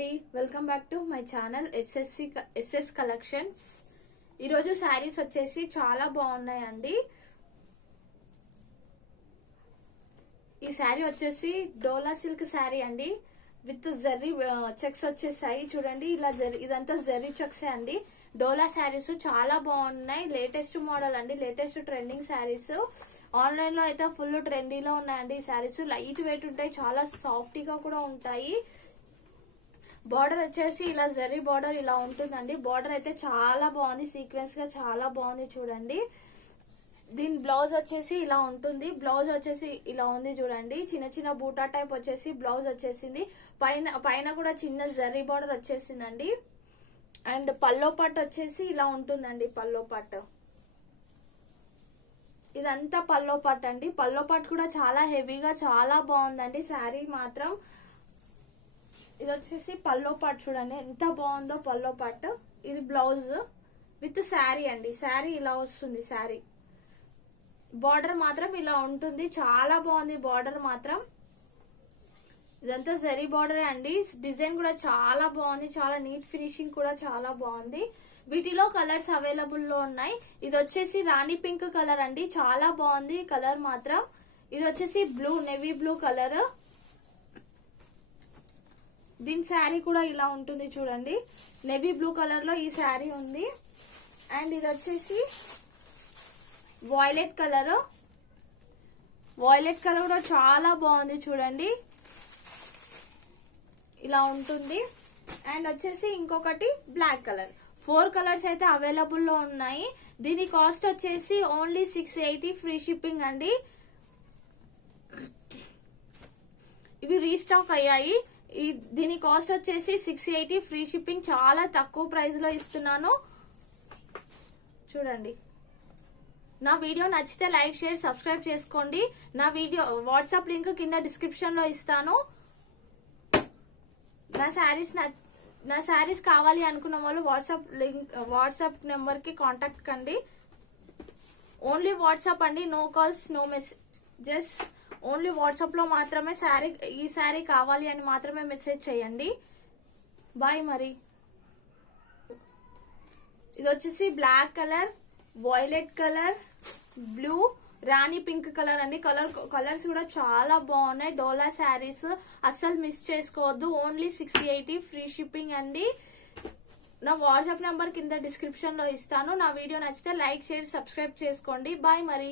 అండి, welcome back to my channel SS collections. ఈరోజు saris వచ్చేసి చాలా బాగున్నాయండి. ఈ శారీ వచ్చేసి డోలా సిల్క్ శారీ అండి, విత్ జరీ చెక్స్ వచ్చేసాయి. చూడండి, ఇలా ఇదంతా జరీ చెక్స్ అండి. డోలా శారీస్ చాలా బాగున్నాయి. లేటెస్ట్ మోడల్ అండి, లేటెస్ట్ ట్రెండింగ్ శారీస్. ఆన్లైన్ లో అయితే ఫుల్ ట్రెండీలో ఉన్నాయండి. ఈ శారీస్ లైట్ వెయిట్ ఉంటాయి, చాలా సాఫ్ట్ గా కూడా ఉంటాయి. బార్డర్ వచ్చేసి ఇలా జరీ బార్డర్ ఇలా ఉంటుందండి. బార్డర్ అయితే చాలా బాగుంది, సీక్వెన్స్ గా చాలా బాగుంది. చూడండి, దీని బ్లౌజ్ వచ్చేసి ఇలా ఉంటుంది. బ్లౌజ్ వచ్చేసి ఇలా ఉంది చూడండి. చిన్న చిన్న బూటా టైప్ వచ్చేసి బ్లౌజ్ వచ్చేసింది. పైన కూడా చిన్న జరీ బార్డర్ వచ్చేసిందండి. అండ్ పల్లో పట్టు వచ్చేసి ఇలా ఉంటుందండి. పల్లో పట్టు ఇదంతా పల్లో పట్టు అండి. పల్లో పట్టు కూడా చాలా హెవీగా చాలా బాగుందండి శారీ మాత్రం. ఇది వచ్చేసి పల్లో పట్టు, చూడండి ఎంత బాగుందో పల్లో పట్టు. ఇది బ్లౌజ్ విత్ శారీ అండి. శారీ ఇలా వస్తుంది. శారీ బార్డర్ మాత్రం ఇలా ఉంటుంది, చాలా బాగుంది బార్డర్ మాత్రం. ఇదంతా జరీ బార్డరే అండి. డిజైన్ కూడా చాలా బాగుంది, చాలా నీట్ ఫినిషింగ్ కూడా చాలా బాగుంది. వీటిలో కలర్స్ అవైలబుల్ లో ఉన్నాయి. ఇది వచ్చేసి రాణి పింక్ కలర్ అండి, చాలా బాగుంది కలర్ మాత్రం. ఇది వచ్చేసి బ్లూ, నేవీ బ్లూ కలర్. దీని శారీ కూడా ఇలా ఉంటుంది చూడండి. నేవీ బ్లూ కలర్ లో ఈ శారీ ఉంది. అండ్ ఇది వచ్చేసి వాయిలెట్ కలర్. వాయిలెట్ కలర్ కూడా చాలా బాగుంది చూడండి, ఇలా ఉంటుంది. అండ్ వచ్చేసి ఇంకొకటి బ్లాక్ కలర్. 4 కలర్స్ అయితే అవైలబుల్ లో ఉన్నాయి. దీని కాస్ట్ వచ్చేసి ఓన్లీ 680 ఫ్రీ షిప్పింగ్ అండి. ఇవి రీస్టాక్ అయ్యాయి. దీని కాస్ట్ వచ్చేసి 680 ఫ్రీ షిప్పింగ్. చాలా తక్కువ ప్రైస్ లో ఇస్తున్నాను. చూడండి, నా వీడియో నచ్చితే లైక్, షేర్, సబ్స్క్రైబ్ చేసుకోండి. వాట్సాప్ లింక్ కింద డిస్క్రిప్షన్ లో ఇస్తాను. నా శారీస్ కావాలి అనుకున్న వాళ్ళు వాట్సాప్ నెంబర్ కి కాంటాక్ట్ కండి. ఓన్లీ వాట్సాప్ అండి, no calls, no messages. Only WhatsApp లో మాత్రమే ఈ శారీ కావాలి అని మాత్రమే మెసేజ్ చేయండి. బాయ్. మరి ఇది వచ్చేసి black colour, violet colour, blue, రాణి పింక్ కలర్ అండి. కలర్స్ కూడా చాలా బాగున్నాయి. డోలా శారీస్ అస్సలు మిస్ చేసుకోవద్దు. ఓన్లీ 680 ఫ్రీ షిప్పింగ్ అండి. నా వాట్సాప్ నెంబర్ కింద డిస్క్రిప్షన్ లో ఇస్తాను. నా వీడియో నచ్చితే లైక్, షేర్, సబ్స్క్రైబ్ చేసుకోండి. బాయ్. మరి